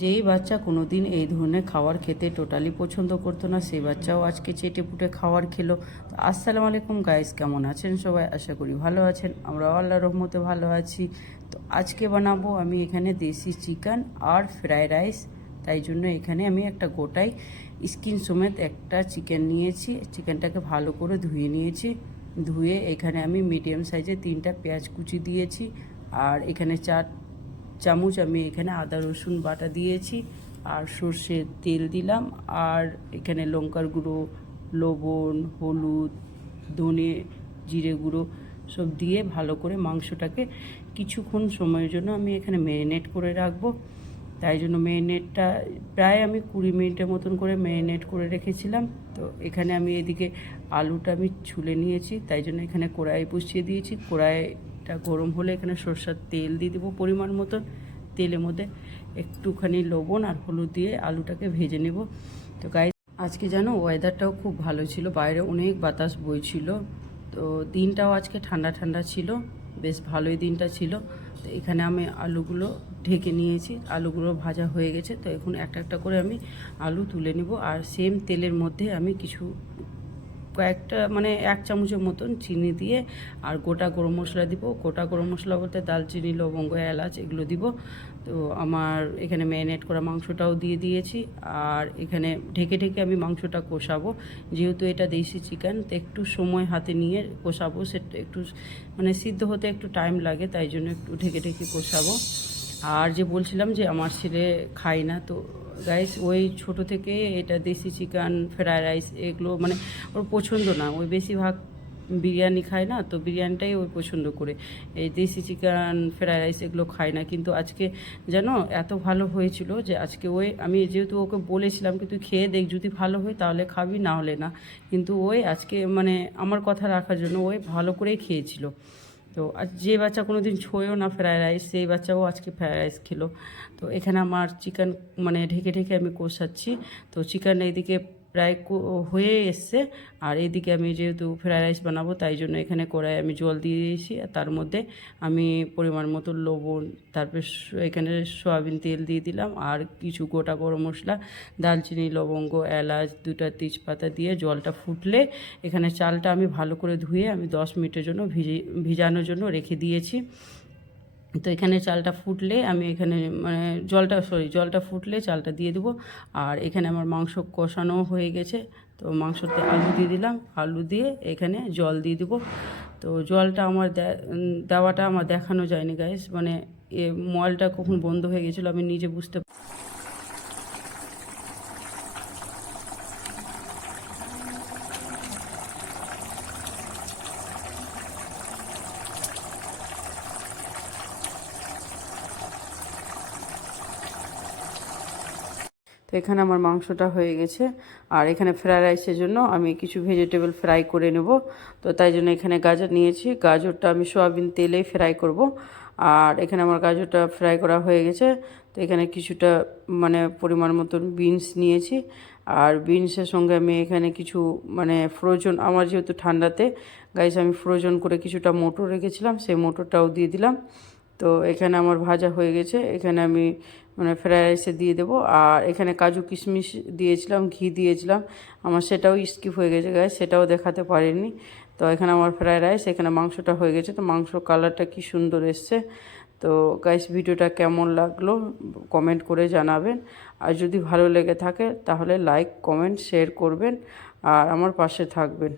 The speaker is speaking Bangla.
যেই বাচ্চা কোনো দিন এই ধরনের খাবার খেতে টোটালি পছন্দ করতো না, সেই বাচ্চাও আজকে চেটেপুটে খাবার খেলো। তো আসসালামু আলাইকুম গাইস, কেমন আছেন সবাই? আশা করি ভালো আছেন, আমরা আল্লাহর রহমতে ভালো আছি। তো আজকে বানাবো আমি এখানে দেশি চিকেন আর ফ্রাইড রাইস। তাই জন্য এখানে আমি একটা গোটাই স্কিন সমেত একটা চিকেন নিয়েছি। চিকেনটাকে ভালো করে ধুয়ে নিয়েছি। ধুয়ে এখানে আমি মিডিয়াম সাইজে 3টা পেঁয়াজ কুচি দিয়েছি। আর এখানে 4 চামচ আমি এখানে আদা রসুন বাটা দিয়েছি। আর সর্ষের তেল দিলাম। আর এখানে লঙ্কার গুঁড়ো, লবণ, হলুদ, ধনে, জিরে গুঁড়ো সব দিয়ে ভালো করে মাংসটাকে কিছুক্ষণ সময়ের জন্য আমি এখানে ম্যারিনেট করে রাখবো। তাই জন্য ম্যারিনেটটা প্রায় আমি 20 মিনিটের মতন করে ম্যারিনেট করে রেখেছিলাম। তো এখানে আমি এদিকে আলুটা আমি ছুলে নিয়েছি, তাই জন্য এখানে কড়াই বসিয়ে দিয়েছি। কড়াইটা গরম হলে এখানে সরষের তেল দিয়ে দেবো পরিমাণ মতন। তেলের মধ্যে একটুখানি লবণ আর হলুদ দিয়ে আলুটাকে ভেজে নেব। তো গাইস, আজকে জানো ওয়েদারটাও খুব ভালো ছিল, বাইরে অনেক বাতাস বইছিল। তো দিনটাও আজকে ঠান্ডা ঠান্ডা ছিল, বেশ ভালোই দিনটা ছিল। তো এখানে আমি আলুগুলো ঢেকে নিয়েছি, আলুগুলো ভাজা হয়ে গেছে। তো এখন একটা একটা করে আমি আলু তুলে নিব। আর সেম তেলের মধ্যে আমি কয়েকটা মানে 1 চামচের মতন চিনি দিয়ে আর গোটা গরম মশলা দিব। গোটা গরম মশলা বলতে দালচিনি, লবঙ্গ, এলাচ এগুলো দিব। তো আমার এখানে ম্যারিনেট করা মাংসটাও দিয়ে দিয়েছি। আর এখানে ঢেকে ঢেকে আমি মাংসটা কষাবো। যেহেতু এটা দেশি চিকেন, তো একটু সময় হাতে নিয়ে কষাবো। সেটা একটু মানে সিদ্ধ হতে একটু টাইম লাগে, তাই জন্য একটু ঢেকে ঢেকে কষাবো। আর যে বলছিলাম যে আমার ছেলে খায় না, তো গাইস ওই ছোট থেকে এটা দেশি চিকেন, ফ্রাইড রাইস এগুলো মানে ওর পছন্দ না। ওই বেশিরভাগ বিরিয়ানি খায় না, তো বিরিয়ানিটাই ওই পছন্দ করে। এই দেশি চিকেন, ফ্রাইড রাইস এগুলো খায় না। কিন্তু আজকে জানো এত ভালো হয়েছিল যে আজকে ওই আমি যেহেতু ওকে বলেছিলাম কি তুই খেয়ে দেখ, যদি ভালো হয় তাহলে খাবি, না হলে না। কিন্তু ওই আজকে মানে আমার কথা রাখার জন্য ওই ভালো করেই খেয়েছিল। তো আজ যে বাচ্চা কোনো দিন ছোঁয়ও না ফ্রায়েড রাইস, সেই বাচ্চাও আজকে ফ্রায়েড রাইস খেলো। তো এখানে আমার চিকেন মানে ঢেকে ঢেকে আমি কষাচ্ছি। তো চিকেন এইদিকে প্রায় হয়ে এসছে। আর এইদিকে আমি যেহেতু ফ্রায়েড রাইস বানাবো, তাই জন্য এখানে কড়াই আমি জল দিয়ে দিয়েছি। আর তার মধ্যে আমি পরিমাণ মতো লবণ, তারপর এখানে সয়াবিন তেল দিয়ে দিলাম। আর কিছু গোটা গরম মশলা, দালচিনি, লবঙ্গ, এলাচ, 2টা তেজপাতা দিয়ে জলটা ফুটলে এখানে চালটা আমি ভালো করে ধুয়ে আমি 10 মিনিটের জন্য ভিজানোর জন্য রেখে দিয়েছি। তো এখানে চালটা ফুটলে আমি এখানে মানে জলটা ফুটলে চালটা দিয়ে দেবো। আর এখানে আমার মাংস কষানো হয়ে গেছে। তো মাংসতে আলু দিয়ে দিলাম, আলু দিয়ে এখানে জল দিয়ে দেবো। তো জলটা আমার দেওয়াটা আমার দেখানো যায়নি গাইস, মানে মলটা কখন বন্ধ হয়ে গেছিলো আমি নিজে বুঝতে। তো এখানে আমার মাংসটা হয়ে গেছে। আর এখানে ফ্রাইড রাইসের জন্য আমি কিছু ভেজিটেবল ফ্রাই করে নেব। তো তাই জন্য এখানে গাজর নিয়েছি, গাজরটা আমি সয়াবিন তেলেই ফ্রাই করব। আর এখানে আমার গাজরটা ফ্রাই করা হয়ে গেছে। তো এখানে কিছুটা মানে পরিমাণ মতন বিনস নিয়েছি। আর বিনসের সঙ্গে আমি এখানে কিছু মানে ফ্রোজন, আমার যেহেতু ঠান্ডাতে গাইস আমি ফ্রোজন করে কিছুটা মটর রেখেছিলাম, সেই মটরটাও দিয়ে দিলাম। তো এখানে আমার ভাজা হয়ে গেছে। এখানে আমি মানে ফ্রায়েড রাইসে দিয়ে দেবো। আর এখানে কাজু কিশমিশ দিয়েছিলাম, ঘি দিয়েছিলাম, আমার সেটাও স্কিপ হয়ে গেছে গাইস, সেটাও দেখাতে পারিনি। তো এখানে আমার ফ্রায়েড রাইস, এখানে মাংসটা হয়ে গেছে। তো মাংস কালারটা কি সুন্দর এসছে। তো গাইস ভিডিওটা কেমন লাগলো কমেন্ট করে জানাবেন। আর যদি ভালো লেগে থাকে তাহলে লাইক, কমেন্ট, শেয়ার করবেন আর আমার পাশে থাকবেন।